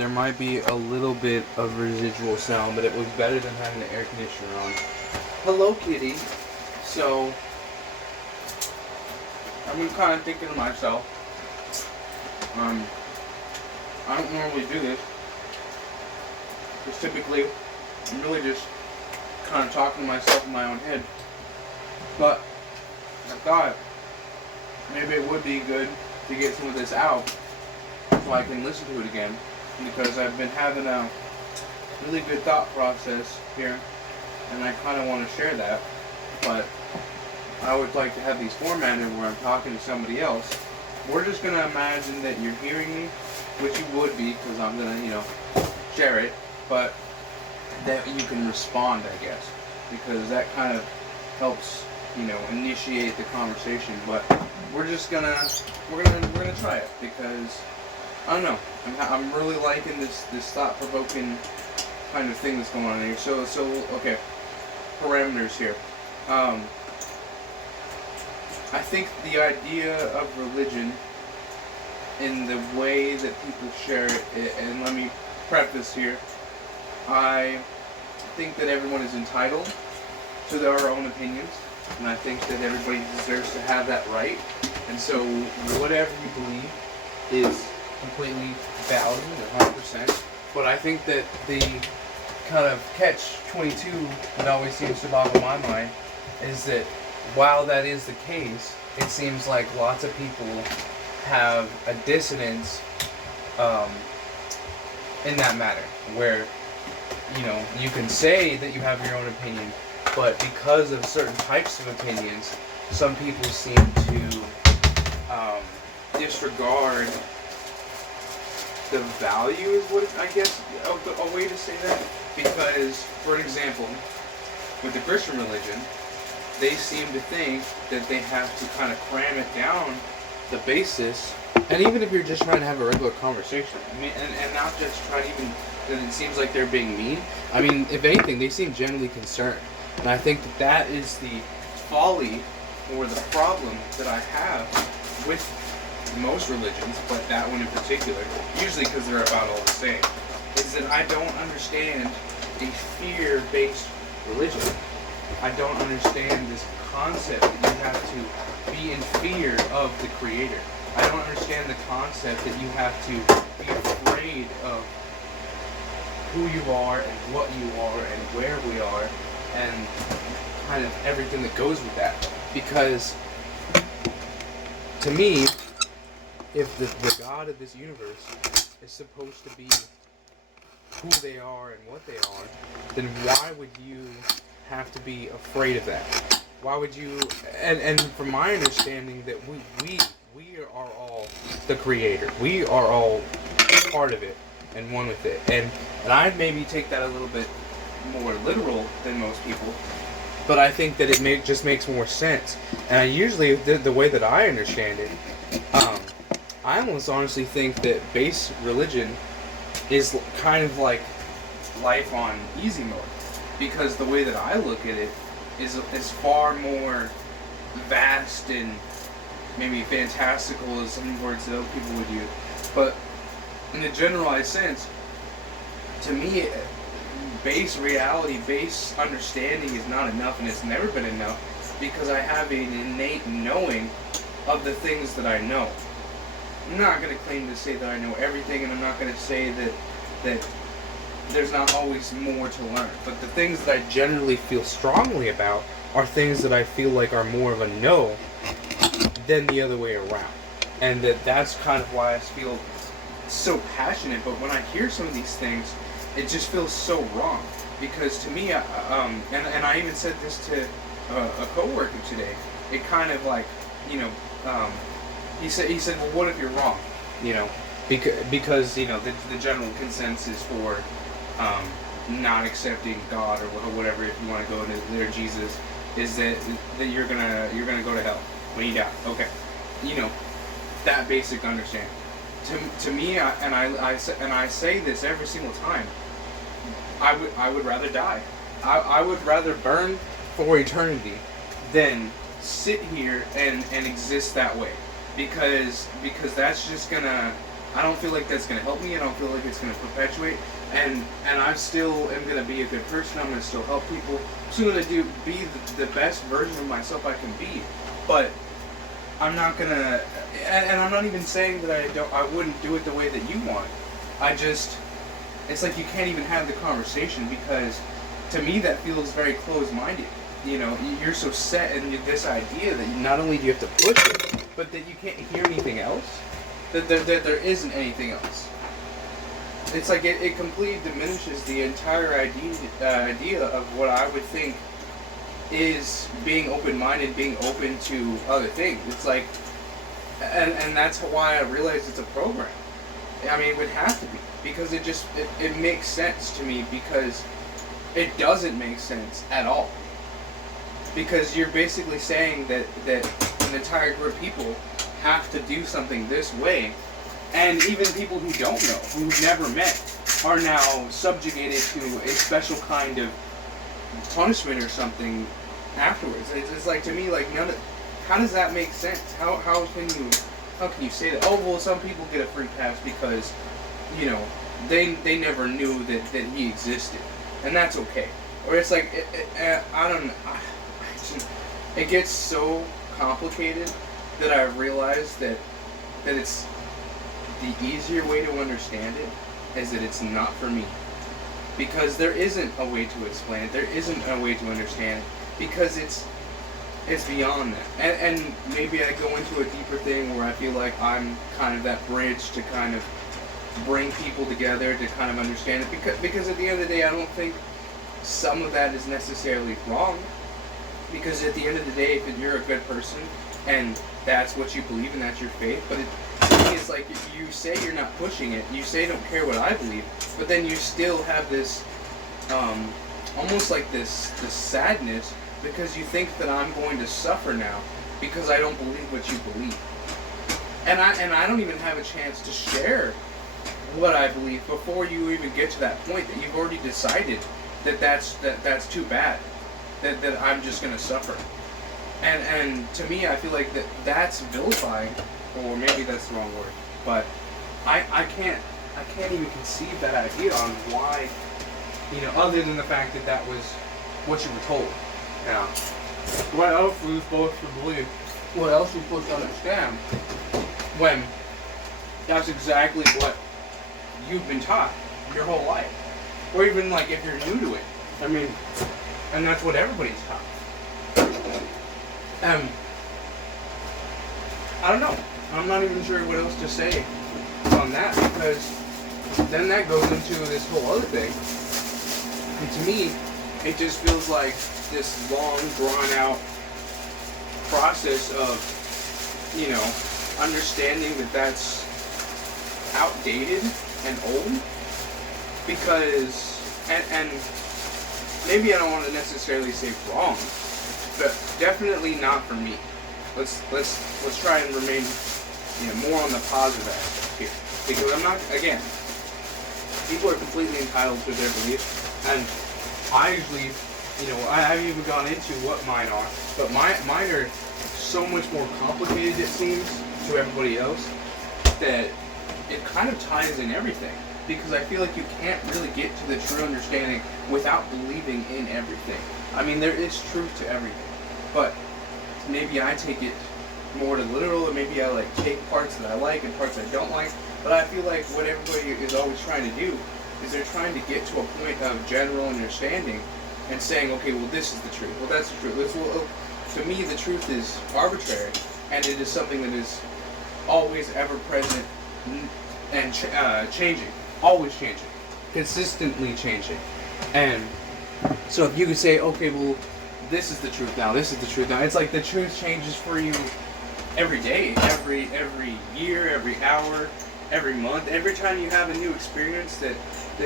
there might be a little bit of residual sound, but it was better than having the air conditioner on. Hello, kitty. So, I'm kind of thinking to myself, I don't normally do this, because typically I'm really just kind of talking to myself in my own head. But I thought maybe it would be good to get some of this out so I can listen to it again, because I've been having a really good thought process here and I kind of want to share that, but I would like to have these formatted where I'm talking to somebody else. We're just going to imagine that you're hearing me, which you would be because I'm going to, share it, but that you can respond, I guess, because that kind of helps, initiate the conversation. But we're gonna try it because I don't know. I'm really liking this thought-provoking kind of thing that's going on here. So okay, parameters here. I think the idea of religion in the way that people share it, and let me preface here, I think that everyone is entitled to their own opinions, and I think that everybody deserves to have that right. And so whatever you believe is completely valid, 100%. But I think that the kind of catch-22 that always seems to boggle my mind is that while that is the case, it seems like lots of people have a dissonance in that matter, where you can say that you have your own opinion, but because of certain types of opinions, some people seem to disregard the value, is what I guess a way to say that. Because, for example, with the Christian religion, they seem to think that they have to kind of cram it down the basis. And even if you're just trying to have a regular conversation, and not just trying to even, then it seems like they're being mean. I mean, if anything, they seem genuinely concerned. And I think that is the folly or the problem that I have with most religions, but that one in particular, usually because they're about all the same, is that I don't understand a fear-based religion. I don't understand this concept that you have to be in fear of the Creator. I don't understand the concept that you have to be afraid of who you are and what you are and where we are and kind of everything that goes with that. Because to me, if the God of this universe is supposed to be who they are and what they are, then why would you have to be afraid of that? Why would you? And from my understanding, that we are all the Creator. We are all part of it and one with it. And I maybe take that a little bit more literal than most people, but I think that it just makes more sense. And I usually, the way that I understand it, I almost honestly think that base religion is kind of like life on easy mode, because the way that I look at it is far more vast and maybe fantastical, as some words that other people would use. But in a generalized sense, to me, base reality, base understanding is not enough, and it's never been enough, because I have an innate knowing of the things that I know. I'm not going to claim to say that I know everything, and I'm not going to say that there's not always more to learn. But the things that I generally feel strongly about are things that I feel like are more of a no than the other way around. And that's kind of why I feel so passionate. But when I hear some of these things, it just feels so wrong. Because to me, and I even said this to a coworker today, it kind of like, he said, well, what if you're wrong? Because the general consensus for not accepting God or whatever, if you want to go into their Jesus, is that you're gonna go to hell when you die. Okay, that basic understanding. To me, I say this every single time. I would rather die. I would rather burn for eternity than sit here and exist that way, because that's just gonna I don't feel like that's going to help me. I don't feel like it's going to perpetuate. And I still am going to be a good person. I'm going to still help people. I'm still going to be the best version of myself I can be. But I'm not going to, and I'm not even saying that I wouldn't do it the way that you want. It's like you can't even have the conversation, because to me that feels very closed-minded. You know, you're so set in this idea that not only do you have to push it, but that you can't hear anything else. That there isn't anything else. It's like it completely diminishes the entire idea of what I would think is being open-minded, being open to other things. It's like, and that's why I realized it's a program. I mean, it would have to be, because it makes sense to me, because it doesn't make sense at all. Because you're basically saying that an entire group of people have to do something this way, and even people who don't know, who've never met, are now subjugated to a special kind of punishment or something afterwards. It's like, to me, like, how does that make sense? How can you say that? Oh, well, some people get a free pass because, you know, they never knew that he existed, and that's okay. Or it's like, I don't know. It gets so complicated that I realize that it's the easier way to understand it is that it's not for me, because there isn't a way to explain it. There isn't a way to understand it, because it's beyond that. And maybe I go into a deeper thing where I feel like I'm kind of that bridge to kind of bring people together to kind of understand it, because at the end of the day, I don't think some of that is necessarily wrong. Because at the end of the day, if you're a good person and that's what you believe and that's your faith, but to me it's like, you say you're not pushing it, you say don't care what I believe, but then you still have this almost like this sadness, because you think that I'm going to suffer now because I don't believe what you believe. And I don't even have a chance to share what I believe before you even get to that point, that you've already decided that that's too bad. That I'm just going to suffer. And to me, I feel like that's vilifying, or maybe that's the wrong word, but I can't even conceive that idea on why, you know, other than the fact that that was what you were told. Yeah. What else were you supposed to believe? What else were you supposed to understand when that's exactly what you've been taught your whole life? Or even like if you're new to it. I mean, and that's what everybody's taught. I don't know. I'm not even sure what else to say on that, because then that goes into this whole other thing. And to me, it just feels like this long, drawn-out process of, you know, understanding that that's outdated and old. Because, and maybe I don't want to necessarily say wrong, but definitely not for me. Let's try and remain, you know, more on the positive aspect here, because I'm not, again, people are completely entitled to their beliefs, and I usually, you know, I've even gone into what mine are, but mine are so much more complicated, it seems, to everybody else, that it kind of ties in everything. Because I feel like you can't really get to the true understanding without believing in everything. I mean, there is truth to everything, but maybe I take it more to literal, or maybe I like take parts that I like and parts I don't like. But I feel like what everybody is always trying to do is they're trying to get to a point of general understanding and saying, okay, well, this is the truth. Well, that's the truth. Well, to me, the truth is arbitrary, and it is something that is always ever present and changing. Always changing, consistently changing. And so if you could say, okay, well, this is the truth now, this is the truth now, it's like the truth changes for you every day, every year, every hour, every month, every time you have a new experience that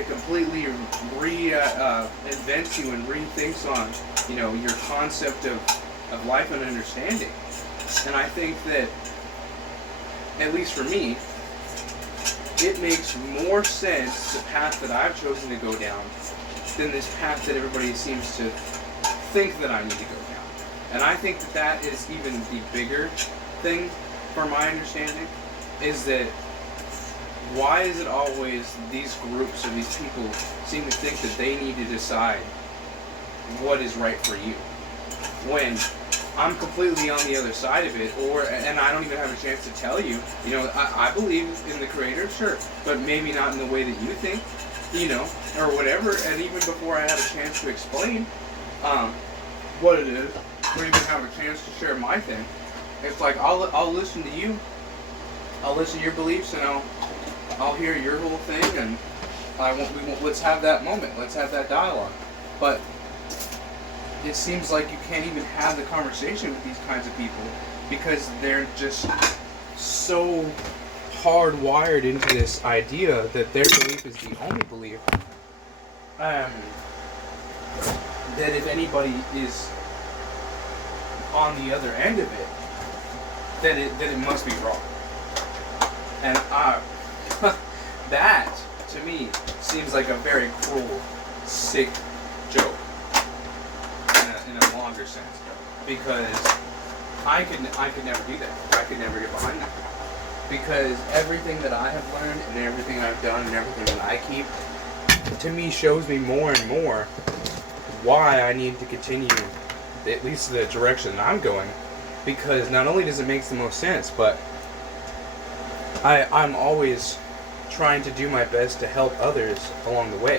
completely reinvents you and rethinks on, you know, your concept of life and understanding. And I think that, at least for me, it makes more sense, the path that I've chosen to go down, than this path that everybody seems to think that I need to go down. And I think that is even the bigger thing, for my understanding, is that why is it always these groups or these people seem to think that they need to decide what is right for you, when I'm completely on the other side of it, and I don't even have a chance to tell you, I believe in the Creator, sure, but maybe not in the way that you think, or whatever, and even before I have a chance to explain what it is, or even have a chance to share my thing, it's like, I'll listen to you, I'll listen to your beliefs, and I'll hear your whole thing, and let's have that moment, let's have that dialogue, but it seems like you can't even have the conversation with these kinds of people because they're just so hardwired into this idea that their belief is the only belief. That if anybody is on the other end of it, then it must be wrong. And that to me seems like a very cruel, sick joke. In a longer sense, because I could never do that. I could never get behind that, because everything that I have learned and everything I've done and everything that I keep, to me, shows me more and more why I need to continue at least the direction that I'm going, because not only does it make the most sense, but I'm always trying to do my best to help others along the way.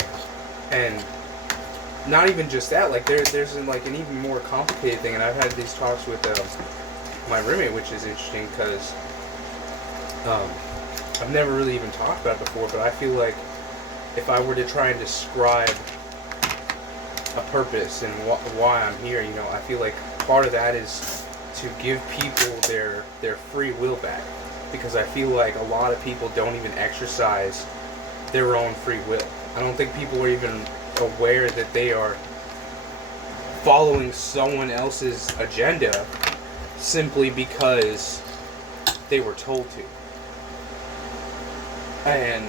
And not even just that, like there's like an even more complicated thing, and I've had these talks with my roommate, which is interesting because I've never really even talked about it before, but I feel like if I were to try and describe a purpose and why I'm here, I feel like part of that is to give people their free will back, because I feel like a lot of people don't even exercise their own free will. I don't think people are even aware that they are following someone else's agenda simply because they were told to. And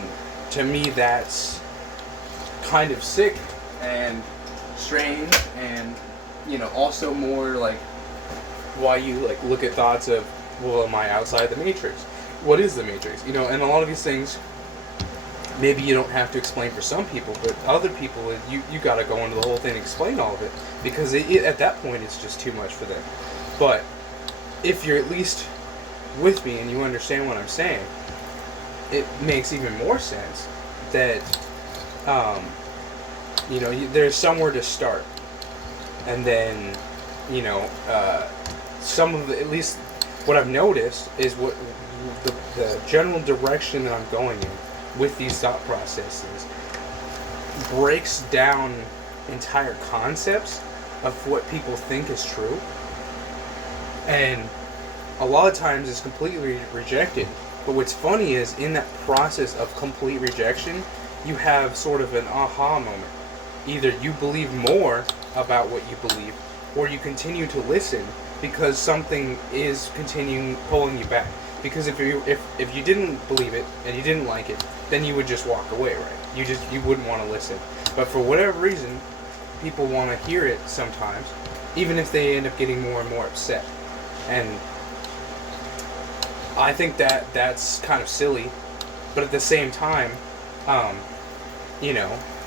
to me, that's kind of sick and strange, and also more like why you like look at thoughts of, well, am I outside the matrix? What is the matrix? And a lot of these things maybe you don't have to explain for some people, but other people, you got to go into the whole thing and explain all of it, because at that point it's just too much for them. But if you're at least with me and you understand what I'm saying, it makes even more sense that there's somewhere to start, and then some of the, at least what I've noticed is what the general direction that I'm going in with these thought processes breaks down entire concepts of what people think is true, and a lot of times it's completely rejected. But what's funny is, in that process of complete rejection, you have sort of an aha moment. Either you believe more about what you believe, or you continue to listen because something is continuing pulling you back. Because if you didn't believe it and you didn't like it, then you would just walk away, right? You wouldn't want to listen. But for whatever reason, people want to hear it sometimes, even if they end up getting more and more upset. And I think that's kind of silly, but at the same time,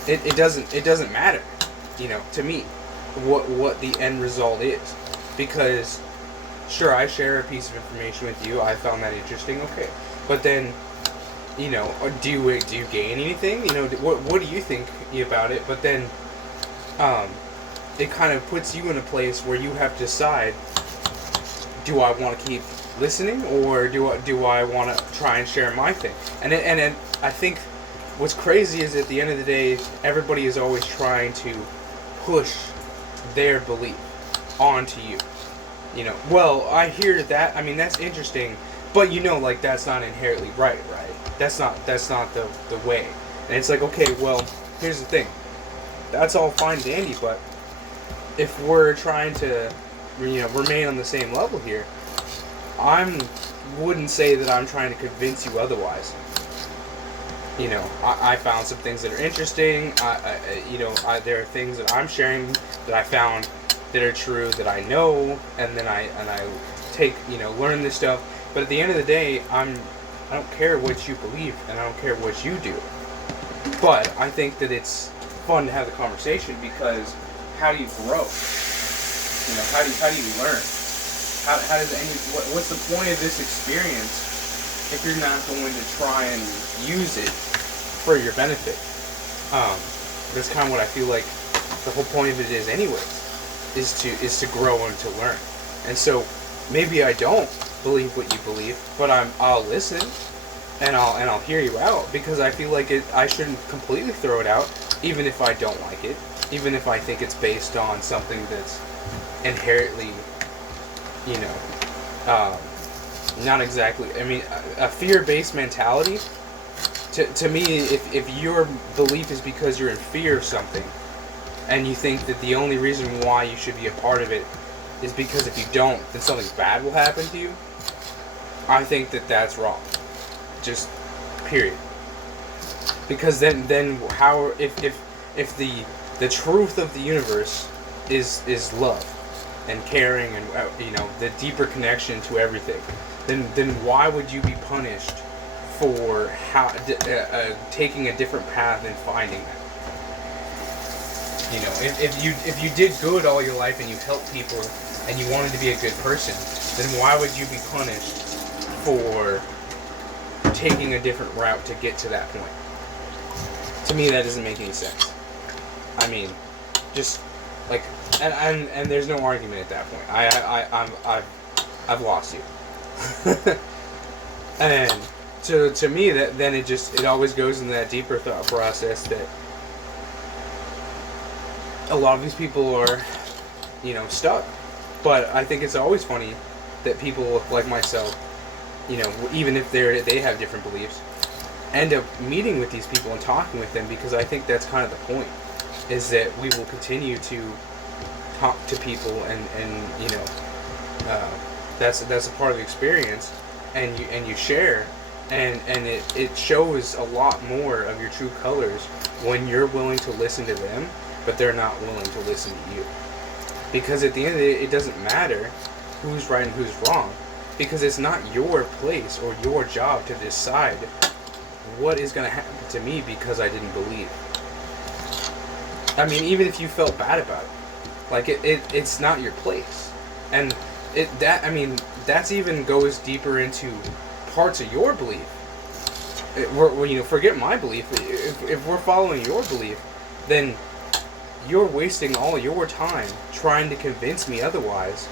it doesn't matter, to me, what the end result is, because sure, I share a piece of information with you. I found that interesting. Okay, but then, do you gain anything? What do you think about it? But then, it kind of puts you in a place where you have to decide: do I want to keep listening, or do I want to try and share my thing? And I think what's crazy is, at the end of the day, everybody is always trying to push their belief onto you. Well, I hear that. I mean, that's interesting, but like that's not inherently right? That's not the way. And it's like, okay, well, here's the thing. That's all fine and dandy, but if we're trying to, remain on the same level here, I wouldn't say that I'm trying to convince you otherwise. I found some things that are interesting. There are things that I'm sharing that I found that are true, that I know, and then I take, learn this stuff. But at the end of the day, I'm I don't care what you believe, and I don't care what you do. But I think that it's fun to have the conversation because how do you grow? You know, how do you learn? How does what's the point of this experience if you're not going to try and use it for your benefit? That's kind of what I feel like the whole point of it is anyways, is to grow and to learn. And so maybe I don't believe what you believe, but I'll listen and I'll hear you out because I feel like I shouldn't completely throw it out, even if I don't like it, even if I think it's based on something that's inherently, you know, not exactly. I mean, a fear-based mentality. To me, if your belief is because you're in fear of something, and you think that the only reason why you should be a part of it is because if you don't, then something bad will happen to you, I think that that's wrong. Just period. Because then how if the truth of the universe is love and caring and you know, the deeper connection to everything, then why would you be punished for taking a different path and finding that? You know, if you did good all your life and you helped people and you wanted to be a good person, then why would you be punished for taking a different route to get to that point? To me, that doesn't make any sense. I mean, just like, and there's no argument at that point. I've lost you. And to me, that then it always goes into that deeper thought process that a lot of these people are, you know, stuck. But I think it's always funny that people like myself, you know, even if they have different beliefs, end up meeting with these people and talking with them, because I think that's kind of the point, is that we will continue to talk to people and you know, that's a part of the experience, and you share, and it shows a lot more of your true colors when you're willing to listen to them, but they're not willing to listen to you. Because at the end of the day, it doesn't matter who's right and who's wrong, because it's not your place or your job to decide what is going to happen to me because I didn't believe. I mean, even if you felt bad about it, like it's not your place. And that's even goes deeper into parts of your belief. You know, forget my belief. If we're following your belief, then you're wasting all your time trying to convince me otherwise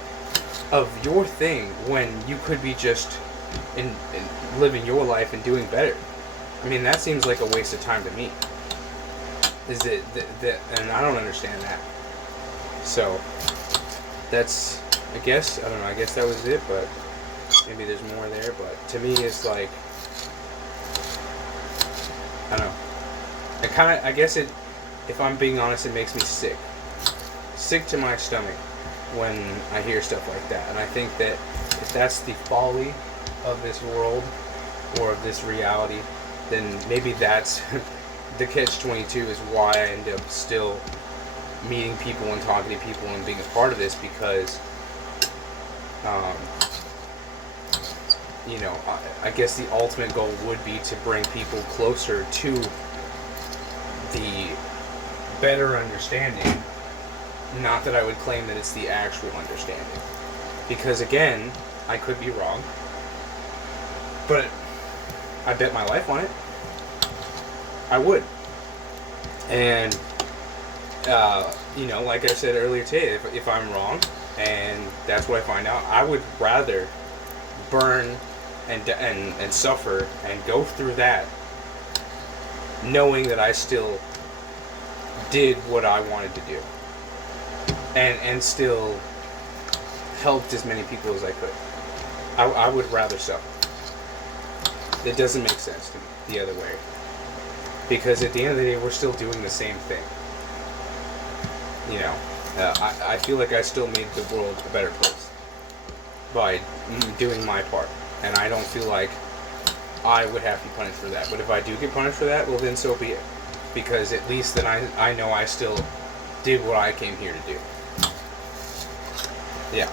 of your thing when you could be just in living your life and doing better. I mean, that seems like a waste of time to me. Is it that and I don't understand that. So that's, I guess, I don't know, I guess that was it, but maybe there's more there. But to me, it's like, I don't know. I guess it, if I'm being honest, it makes me sick to my stomach when I hear stuff like that. And I think that if that's the folly of this world or of this reality, then maybe that's the catch-22, is why I end up still meeting people and talking to people and being a part of this, because you know, I guess the ultimate goal would be to bring people closer to the better understanding. Not that I would claim that it's the actual understanding, because again, I could be wrong, but I bet my life on it. I would. And you know, like I said earlier today, if I'm wrong and that's what I find out, I would rather burn and suffer and go through that, knowing that I still did what I wanted to do, and still helped as many people as I could. I would rather suffer. It doesn't make sense to me the other way, because at the end of the day, we're still doing the same thing. You know, I feel like I still made the world a better place by doing my part, and I don't feel like I would have to be punished for that. But if I do get punished for that, well, then so be it, because at least then I know I still did what I came here to do. Yeah.